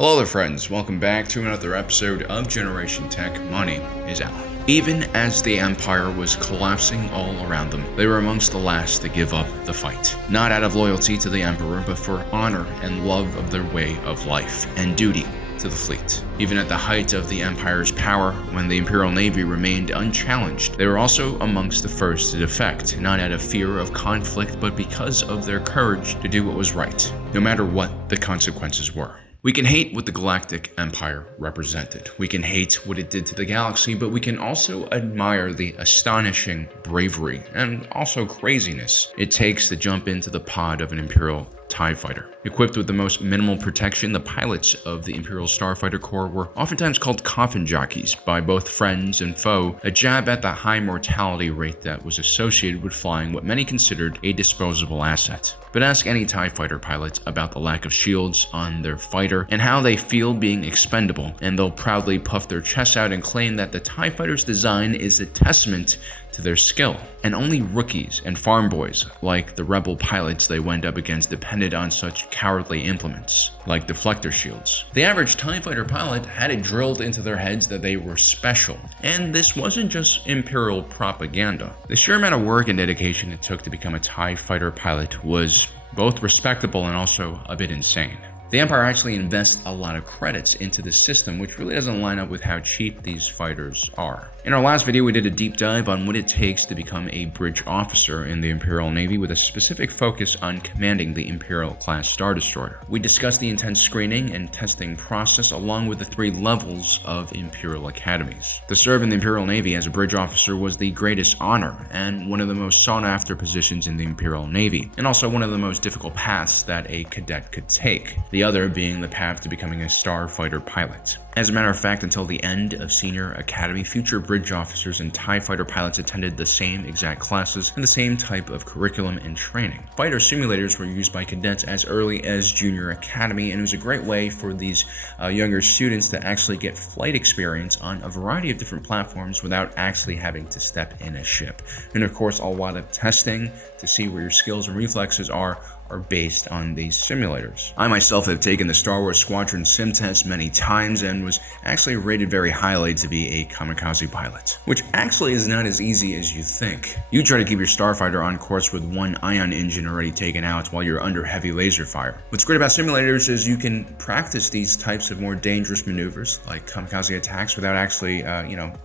Hello there friends, welcome back to another episode of Generation Tech. My name is Alan. Even as the Empire was collapsing all around them, they were amongst the last to give up the fight. Not out of loyalty to the Emperor, but for honor and love of their way of life and duty to the fleet. Even at the height of the Empire's power, when the Imperial Navy remained unchallenged, they were also amongst the first to defect, not out of fear of conflict, but because of their courage to do what was right, no matter what the consequences were. We can hate what the Galactic Empire represented. We can hate what it did to the galaxy, but we can also admire the astonishing bravery and also craziness it takes to jump into the pod of an Imperial TIE fighter. Equipped with the most minimal protection, the pilots of the Imperial Star Fighter Corps were oftentimes called coffin jockeys by both friends and foe, a jab at the high mortality rate that was associated with flying what many considered a disposable asset. But ask any TIE fighter pilot about the lack of shields on their fighter and how they feel being expendable, and they'll proudly puff their chests out and claim that the TIE fighter's design is a testament to their skill. And only rookies and farm boys, like the rebel pilots they went up against, depended on such cowardly implements, like deflector shields. The average TIE fighter pilot had it drilled into their heads that they were special. And this wasn't just Imperial propaganda. The sheer amount of work and dedication it took to become a TIE fighter pilot was both respectable and also a bit insane. The Empire actually invests a lot of credits into the system, which really doesn't line up with how cheap these fighters are. In our last video, we did a deep dive on what it takes to become a bridge officer in the Imperial Navy with a specific focus on commanding the Imperial-class Star Destroyer. We discussed the intense screening and testing process along with the 3 levels of Imperial academies. To serve in the Imperial Navy as a bridge officer was the greatest honor and one of the most sought-after positions in the Imperial Navy, and also one of the most difficult paths that a cadet could take, the other being the path to becoming a starfighter pilot. As a matter of fact, until the end of Senior Academy, future bridge officers and TIE fighter pilots attended the same exact classes and the same type of curriculum and training. Fighter simulators were used by cadets as early as Junior Academy, and it was a great way for these younger students to actually get flight experience on a variety of different platforms without actually having to step in a ship. And of course, a lot of testing to see where your skills and reflexes are based on these simulators. I myself have taken the Star Wars Squadron sim test many times and was actually rated very highly to be a kamikaze pilot, which actually is not as easy as you think. You try to keep your starfighter on course with one ion engine already taken out while you're under heavy laser fire. What's great about simulators is you can practice these types of more dangerous maneuvers like kamikaze attacks without actually,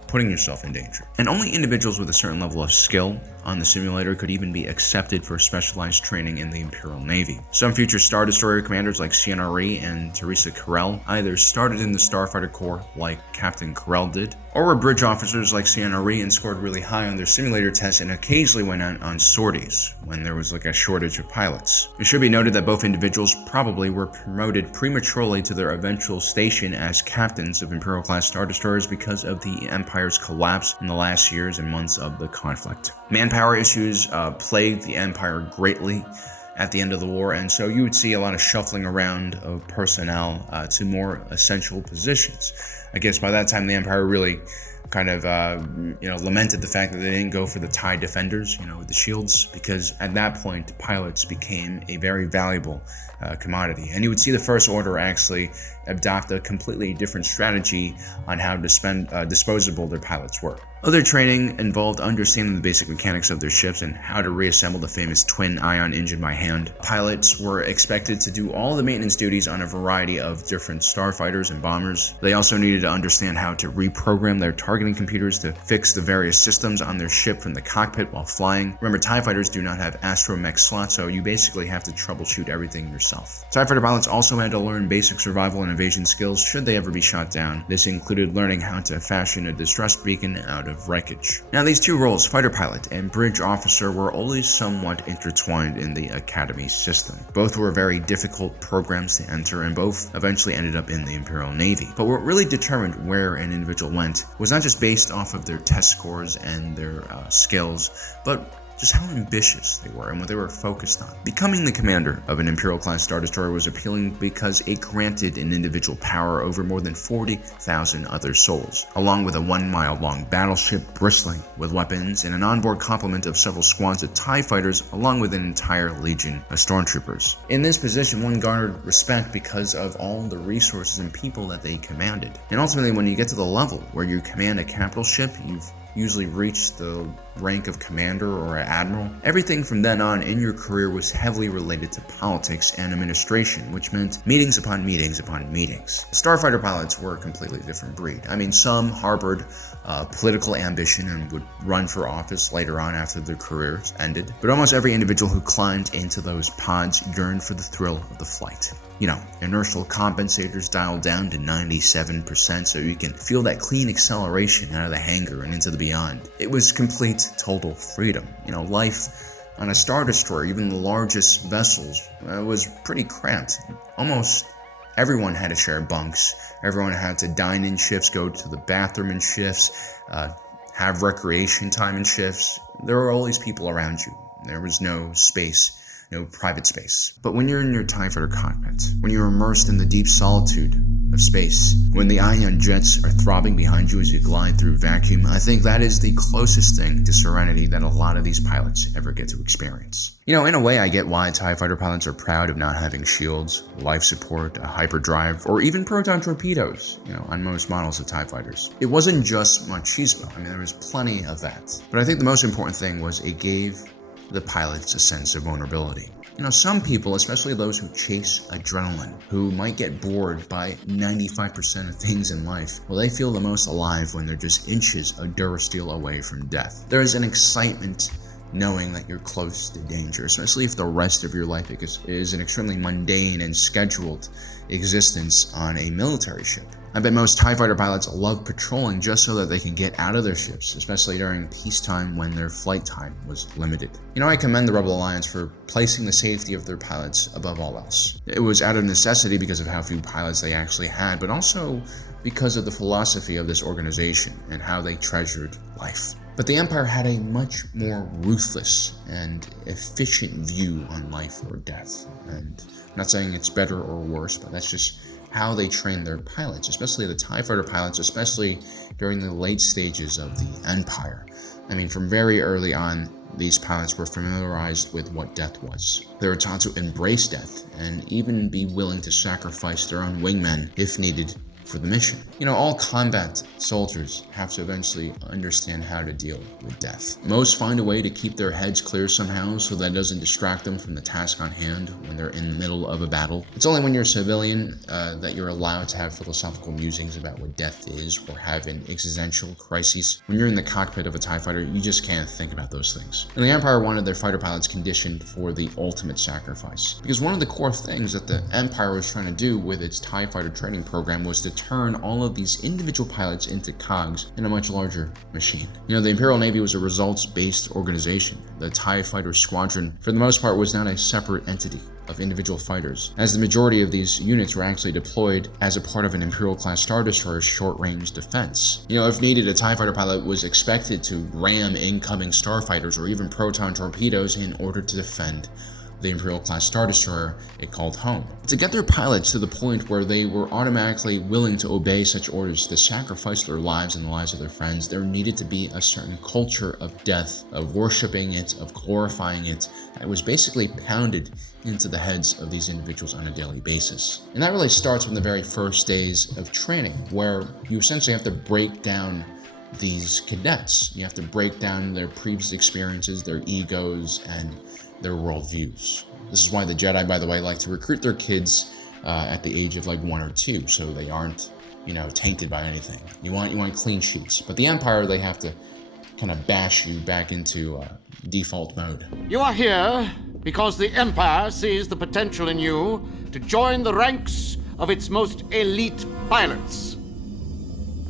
putting yourself in danger. And only individuals with a certain level of skill on the simulator could even be accepted for specialized training in the Imperial Navy. Some future Star Destroyer commanders like CNRE and Teresa Carell either started in the Starfighter Corps like Captain Carell did, or were bridge officers like CNRE and scored really high on their simulator tests and occasionally went out on sorties when there was like a shortage of pilots. It should be noted that both individuals probably were promoted prematurely to their eventual station as captains of Imperial-class Star Destroyers because of the Empire's collapse in the last years and months of the conflict. Manpower issues plagued the Empire greatly at the end of the war, and so you would see a lot of shuffling around of personnel to more essential positions. I guess by that time the Empire really kind of lamented the fact that they didn't go for the TIE defenders, with the shields, because at that point pilots became a very valuable commodity. And you would see the First Order actually adopt a completely different strategy on how disposable their pilots were. Other training involved understanding the basic mechanics of their ships and how to reassemble the famous twin ion engine by hand. Pilots were expected to do all the maintenance duties on a variety of different starfighters and bombers. They also needed to understand how to reprogram their targeting computers to fix the various systems on their ship from the cockpit while flying. Remember, TIE fighters do not have astromech slots, so you basically have to troubleshoot everything yourself. TIE fighter pilots also had to learn basic survival and evasion skills should they ever be shot down. This included learning how to fashion a distress beacon out of wreckage. Now, these two roles, fighter pilot and bridge officer, were always somewhat intertwined in the academy system. Both were very difficult programs to enter, and both eventually ended up in the Imperial Navy. But what really determined where an individual went was not just based off of their test scores and their skills, but just how ambitious they were and what they were focused on. Becoming the commander of an Imperial-class Star Destroyer was appealing because it granted an individual power over more than 40,000 other souls, along with a 1-mile-long battleship bristling with weapons and an onboard complement of several squads of TIE fighters, along with an entire legion of stormtroopers. In this position, one garnered respect because of all the resources and people that they commanded. And ultimately, when you get to the level where you command a capital ship, you've usually reached the rank of commander or admiral. Everything from then on in your career was heavily related to politics and administration, which meant meetings upon meetings upon meetings. Starfighter pilots were a completely different breed. I mean, some harbored political ambition and would run for office later on after their careers ended, but almost every individual who climbed into those pods yearned for the thrill of the flight. You know, inertial compensators dialed down to 97% so you can feel that clean acceleration out of the hangar and into the beyond. It was complete, total freedom. You know, life on a Star Destroyer, even the largest vessels, was pretty cramped. Almost everyone had to share bunks. Everyone had to dine in shifts, go to the bathroom in shifts, have recreation time in shifts. There were always people around you. There was no space. No private space. But when you're in your TIE Fighter cockpit, when you're immersed in the deep solitude of space, when the ion jets are throbbing behind you as you glide through vacuum, I think that is the closest thing to serenity that a lot of these pilots ever get to experience. You know, in a way, I get why TIE Fighter pilots are proud of not having shields, life support, a hyperdrive, or even proton torpedoes, you know, on most models of TIE Fighters. It wasn't just machismo. I mean, there was plenty of that. But I think the most important thing was it gave the pilots a sense of vulnerability. You know, some people, especially those who chase adrenaline, who might get bored by 95% of things in life, well, they feel the most alive when they're just inches of Durasteel away from death. There is an excitement knowing that you're close to danger, especially if the rest of your life is an extremely mundane and scheduled existence on a military ship. I bet most TIE Fighter pilots love patrolling just so that they can get out of their ships, especially during peacetime when their flight time was limited. You know, I commend the Rebel Alliance for placing the safety of their pilots above all else. It was out of necessity because of how few pilots they actually had, but also because of the philosophy of this organization and how they treasured life. But the Empire had a much more ruthless and efficient view on life or death. And I'm not saying it's better or worse, but that's just how they trained their pilots, especially the TIE Fighter pilots, especially during the late stages of the Empire. I mean, from very early on, these pilots were familiarized with what death was. They were taught to embrace death and even be willing to sacrifice their own wingmen if needed for the mission. You know, all combat soldiers have to eventually understand how to deal with death. Most find a way to keep their heads clear somehow so that it doesn't distract them from the task on hand when they're in the middle of a battle. It's only when you're a civilian that you're allowed to have philosophical musings about what death is or have an existential crises. When you're in the cockpit of a TIE fighter, you just can't think about those things. And the Empire wanted their fighter pilots conditioned for the ultimate sacrifice. Because one of the core things that the Empire was trying to do with its TIE fighter training program was to turn all of these individual pilots into cogs in a much larger machine. You know, the Imperial Navy was a results-based organization. The TIE Fighter Squadron, for the most part, was not a separate entity of individual fighters, as the majority of these units were actually deployed as a part of an Imperial-class Star Destroyer's short-range defense. You know, if needed, a TIE Fighter pilot was expected to ram incoming starfighters or even proton torpedoes in order to defend the Imperial-class Star Destroyer it called home. To get their pilots to the point where they were automatically willing to obey such orders, to sacrifice their lives and the lives of their friends, there needed to be a certain culture of death, of worshiping it, of glorifying it, that was basically pounded into the heads of these individuals on a daily basis. And that really starts from the very first days of training, where you essentially have to break down these cadets. You have to break down their previous experiences, their egos, and their worldviews. This is why the Jedi, by the way, like to recruit their kids at the age of like 1 or 2, so they aren't, you know, tainted by anything. You want clean sheets. But the Empire, they have to kind of bash you back into default mode. You are here because the Empire sees the potential in you to join the ranks of its most elite pilots.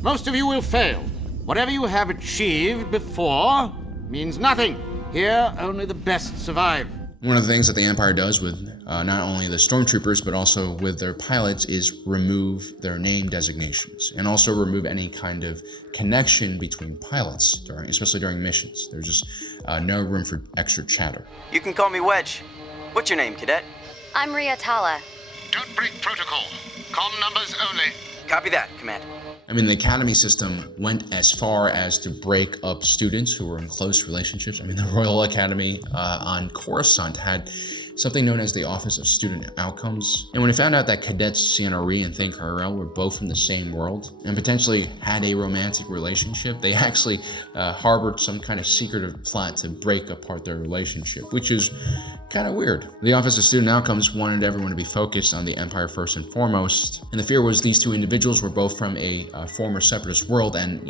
Most of you will fail. Whatever you have achieved before means nothing. Here, only the best survive. One of the things that the Empire does with not only the stormtroopers, but also with their pilots is remove their name designations and also remove any kind of connection between pilots, especially during missions. There's just no room for extra chatter. You can call me Wedge. What's your name, cadet? I'm Riatala. Don't break protocol. Comm numbers only. Copy that, Command. I mean, the academy system went as far as to break up students who were in close relationships. I mean, the Royal Academy on Coruscant had something known as the Office of Student Outcomes. And when it found out that cadets Sienna Ree and Thane Kyrell were both from the same world and potentially had a romantic relationship, they actually harbored some kind of secretive plot to break apart their relationship, which is kind of weird. The Office of Student Outcomes wanted everyone to be focused on the Empire first and foremost, and the fear was these two individuals were both from a former separatist world, and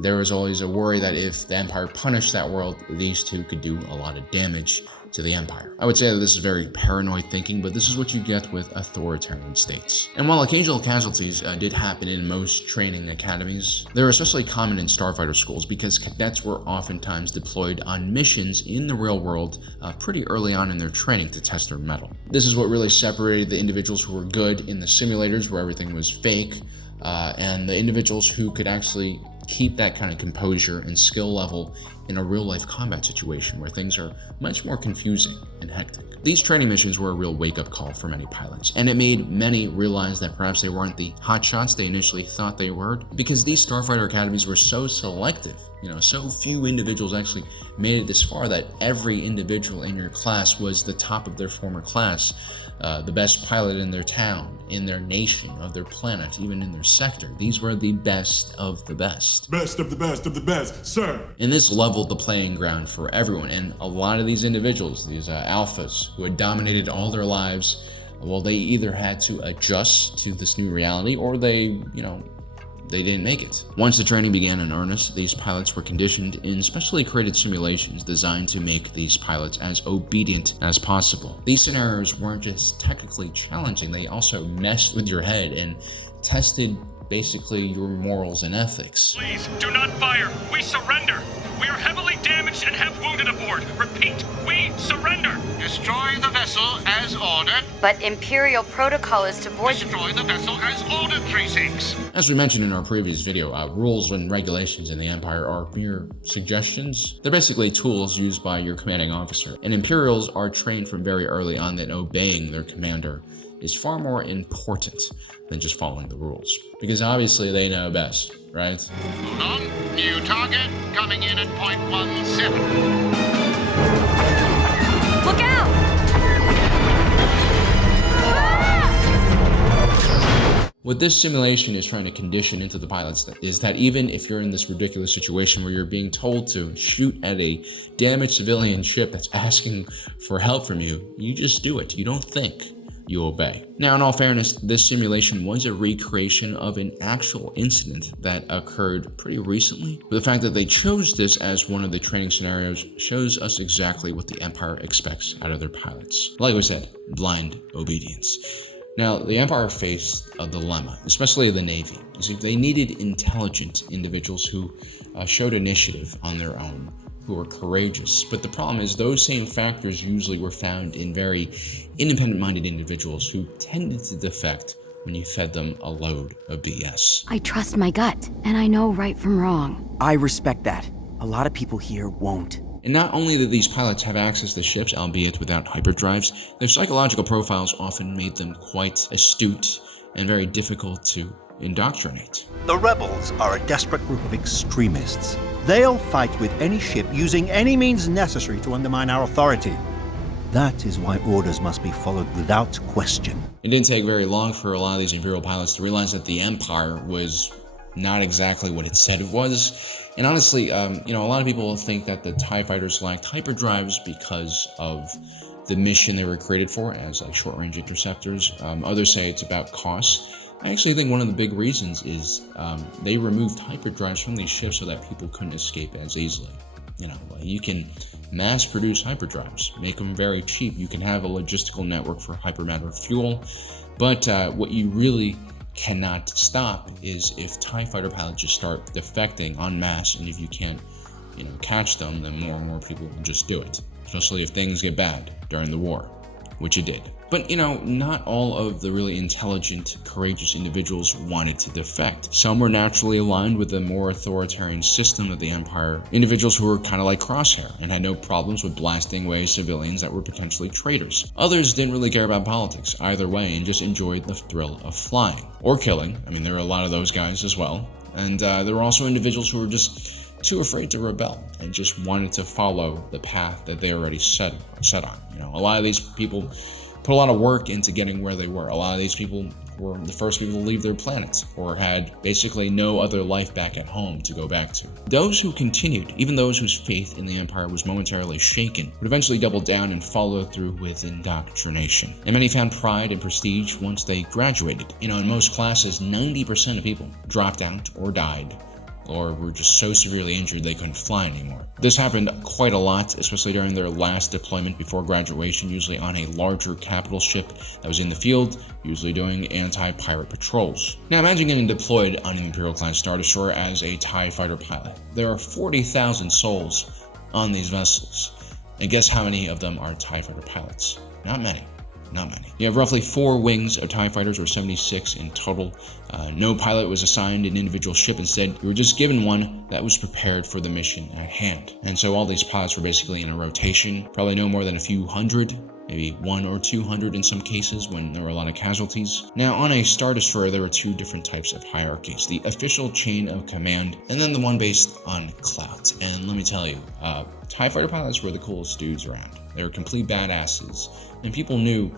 there was always a worry that if the Empire punished that world, these two could do a lot of damage to the Empire. I would say that this is very paranoid thinking, but this is what you get with authoritarian states. And while occasional casualties did happen in most training academies, they were especially common in starfighter schools because cadets were oftentimes deployed on missions in the real world pretty early on in their training to test their mettle. This is what really separated the individuals who were good in the simulators where everything was fake and the individuals who could actually keep that kind of composure and skill level in a real-life combat situation where things are much more confusing and hectic. These training missions were a real wake-up call for many pilots, and it made many realize that perhaps they weren't the hotshots they initially thought they were, because these starfighter academies were so selective. So few individuals actually made it this far that every individual in your class was the top of their former class, the best pilot in their town, in their nation, of their planet, even in their sector. These were the best of the best. Best of the best of the best, sir. And this leveled the playing ground for everyone. And a lot of these individuals, these alphas who had dominated all their lives, well, they either had to adjust to this new reality or they didn't make it. Once the training began in earnest, these pilots were conditioned in specially created simulations designed to make these pilots as obedient as possible. These scenarios weren't just technically challenging, they also messed with your head and tested basically your morals and ethics. Please, do not fire. We surrender. We are heavily damaged and have wounded aboard. Repeat, we surrender. Destroy the vessel as ordered. But Imperial protocol is to board... Destroy the vessel as ordered, 3-6. As we mentioned in our previous video, rules and regulations in the Empire are mere suggestions. They're basically tools used by your commanding officer, and Imperials are trained from very early on that obeying their commander is far more important than just following the rules. Because obviously they know best, right? Hold on. New target coming in at point 17. Look out! What this simulation is trying to condition into the pilots is that even if you're in this ridiculous situation where you're being told to shoot at a damaged civilian ship that's asking for help from you, you just do it. You don't think. You obey. Now, in all fairness, this simulation was a recreation of an actual incident that occurred pretty recently. But the fact that they chose this as one of the training scenarios shows us exactly what the Empire expects out of their pilots. Like we said, blind obedience. Now, the Empire faced a dilemma, especially the Navy, is if they needed intelligent individuals who showed initiative on their own, who were courageous. But the problem is those same factors usually were found in very independent-minded individuals who tended to defect when you fed them a load of BS. I trust my gut, and I know right from wrong. I respect that. A lot of people here won't. And not only did these pilots have access to ships, albeit without hyperdrives, their psychological profiles often made them quite astute and very difficult to indoctrinate. The rebels are a desperate group of extremists. They'll fight with any ship using any means necessary to undermine our authority. That is why orders must be followed without question. It didn't take very long for a lot of these Imperial pilots to realize that the Empire was not exactly what it said it was. And honestly, a lot of people think that the TIE fighters lacked hyperdrives because of the mission they were created for as short-range interceptors. Others say it's about cost. I actually think one of the big reasons is they removed hyperdrives from these ships so that people couldn't escape as easily. You can mass produce hyperdrives, make them very cheap. You can have a logistical network for hypermatter fuel, but what you really cannot stop is if TIE fighter pilots just start defecting en masse, and if you can't catch them, then more and more people will just do it. especially if things get bad during the war, which it did. But, not all of the really intelligent, courageous individuals wanted to defect. Some were naturally aligned with the more authoritarian system of the Empire, individuals who were kind of like Crosshair and had no problems with blasting away civilians that were potentially traitors. Others didn't really care about politics either way and just enjoyed the thrill of flying. Or killing. I mean, there were a lot of those guys as well. And there were also individuals who were just too afraid to rebel and just wanted to follow the path that they already set on. A lot of these people put a lot of work into getting where they were. A lot of these people were the first people to leave their planet or had basically no other life back at home to go back to. Those who continued, even those whose faith in the Empire was momentarily shaken, would eventually double down and follow through with indoctrination. And many found pride and prestige once they graduated. In most classes, 90% of people dropped out or died, or were just so severely injured they couldn't fly anymore. This happened quite a lot, especially during their last deployment before graduation, usually on a larger capital ship that was in the field, usually doing anti-pirate patrols. Now imagine getting deployed on an Imperial-class Star Destroyer as a TIE fighter pilot. There are 40,000 souls on these vessels, and guess how many of them are TIE fighter pilots? Not many. You have roughly 4 wings of TIE fighters, or 76 in total. No pilot was assigned an individual ship. Instead, you were just given one that was prepared for the mission at hand. And so all these pilots were basically in a rotation, probably no more than a few hundred, maybe 100 or 200 in some cases when there were a lot of casualties. Now, on a Star Destroyer, there were 2 different types of hierarchies: the official chain of command, and then the one based on clout. And let me tell you, TIE fighter pilots were the coolest dudes around. They were complete badasses, and people knew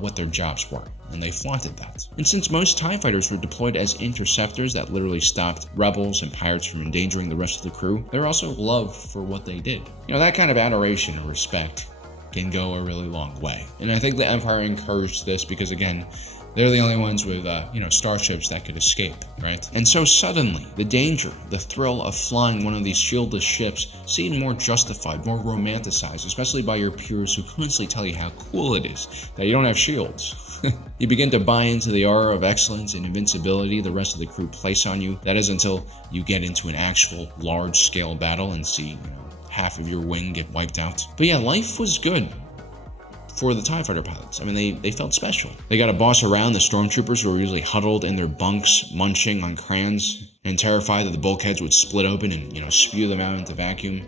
what their jobs were, and they flaunted that. And since most TIE fighters were deployed as interceptors that literally stopped rebels and pirates from endangering the rest of the crew, they were also loved for what they did. That kind of adoration and respect can go a really long way. And I think the Empire encouraged this because, again, they're the only ones with, starships that could escape, right? And so suddenly, the danger, the thrill of flying one of these shieldless ships seemed more justified, more romanticized, especially by your peers who constantly tell you how cool it is that you don't have shields. You begin to buy into the aura of excellence and invincibility the rest of the crew place on you. That is until you get into an actual large-scale battle and see, half of your wing get wiped out. But yeah, life was good for the TIE fighter pilots. I mean, they felt special. They got to boss around the stormtroopers who were usually huddled in their bunks, munching on crayons, and terrified that the bulkheads would split open and, spew them out into vacuum.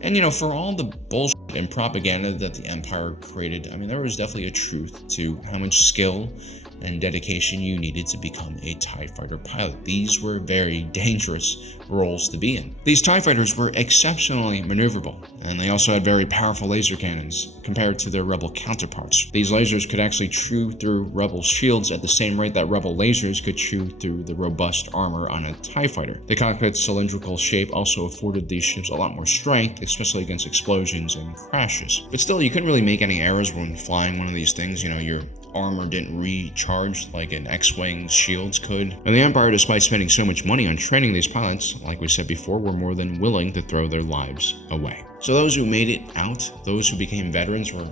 And, for all the bullshit and propaganda that the Empire created, I mean, there was definitely a truth to how much skill and dedication you needed to become a TIE fighter pilot. These were very dangerous roles to be in. These TIE fighters were exceptionally maneuverable, and they also had very powerful laser cannons compared to their Rebel counterparts. These lasers could actually chew through Rebel shields at the same rate that Rebel lasers could chew through the robust armor on a TIE fighter. The cockpit's cylindrical shape also afforded these ships a lot more strength, especially against explosions and crashes. But still, you couldn't really make any errors when flying one of these things. Your armor didn't recharge like an X-Wing shields could. And the Empire, despite spending so much money on training these pilots, like we said before, were more than willing to throw their lives away. So those who made it out, those who became veterans, were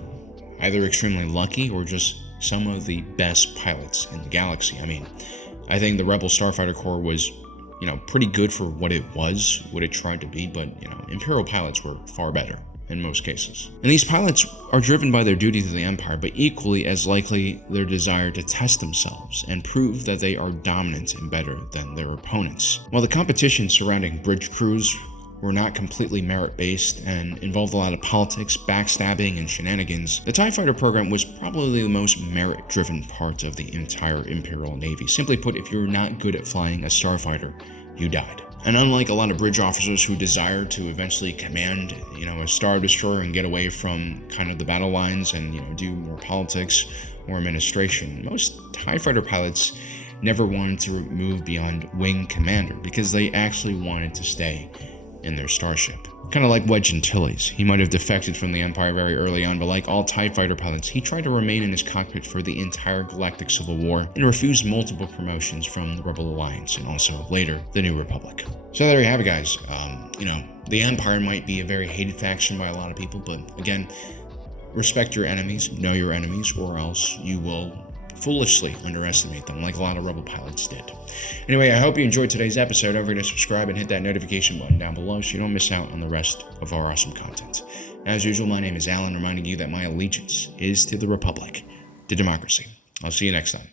either extremely lucky or just some of the best pilots in the galaxy. I mean, I think the Rebel Starfighter Corps was, pretty good for what it was, what it tried to be, but, Imperial pilots were far better in most cases. And these pilots are driven by their duty to the Empire, but equally as likely their desire to test themselves and prove that they are dominant and better than their opponents. While the competition surrounding bridge crews were not completely merit-based and involved a lot of politics, backstabbing, and shenanigans, the TIE Fighter program was probably the most merit-driven part of the entire Imperial Navy. Simply put, if you're not good at flying a starfighter, you died. And unlike a lot of bridge officers who desired to eventually command, a Star Destroyer and get away from kind of the battle lines and, do more politics or administration, most TIE fighter pilots never wanted to move beyond wing commander because they actually wanted to stay in their starship. Kind of like Wedge Antilles. He might have defected from the Empire very early on, but like all TIE fighter pilots, he tried to remain in his cockpit for the entire Galactic Civil War and refused multiple promotions from the Rebel Alliance and also later the New Republic. So there you have it, guys. The Empire might be a very hated faction by a lot of people, but again, respect your enemies, know your enemies, or else you will foolishly underestimate them like a lot of Rebel pilots did. Anyway, I hope you enjoyed today's episode. Don't forget to subscribe and hit that notification button down below so you don't miss out on the rest of our awesome content. As usual, my name is Alan, reminding you that my allegiance is to the Republic, to democracy. I'll see you next time.